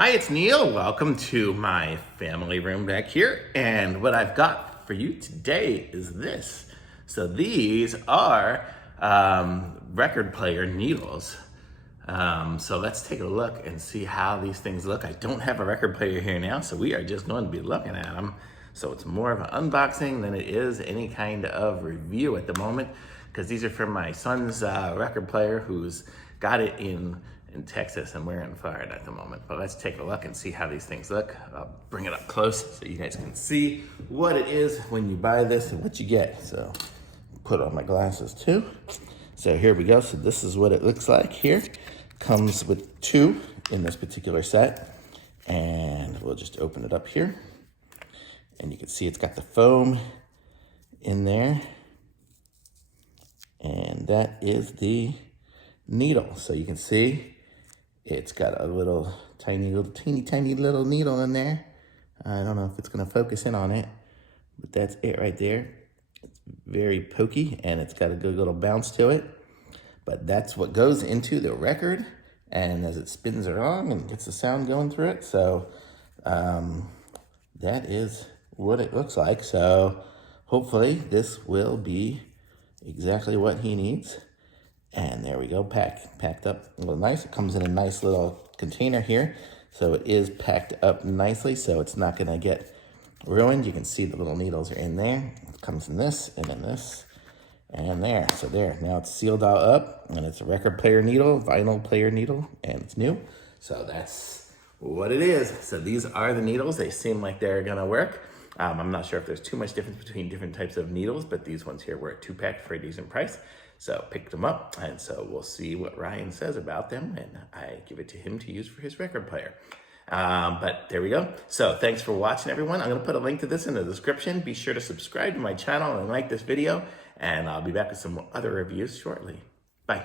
Hi, it's Neil. Welcome to my family room back here. And what I've got for you today is this. So these are record player needles. So let's take a look and see how these things look. I don't have a record player here now, so we are just going to be looking at them. So it's more of an unboxing than it is any kind of review at the moment, because these are from my son's record player who's got it in Texas, and we're in Florida at the moment. But let's take a look and see how these things look. I'll bring it up close so you guys can see what it is when you buy this and what you get. So put on my glasses too. So here we go. So this is what it looks like here. Comes with two in this particular set. And we'll just open it up here. And you can see it's got the foam in there. And that is the needle. So you can see it's got a little teeny little needle in there. I don't know if it's gonna focus in on it, but that's it right there. It's very pokey and it's got a good little bounce to it. But that's what goes into the record, and as it spins around and gets the sound going through it. So that is what it looks like. So hopefully this will be exactly what he needs. And there we go, packed up a little nice. It comes in a nice little container here. So it is packed up nicely, so it's not gonna get ruined. You can see the little needles are in there. It comes in this, and in this, and there. So there, now it's sealed all up, and it's a record player needle, vinyl player needle, and it's new. So that's what it is. So these are the needles. They seem like they're gonna work. I'm not sure if there's too much difference between different types of needles, but these ones here were a 2-pack for a decent price. So picked them up, and so we'll see what Ryan says about them, and I give it to him to use for his record player. But there we go. So thanks for watching, everyone. I'm gonna put a link to this in the description. Be sure to subscribe to my channel and like this video, and I'll be back with some other reviews shortly. Bye.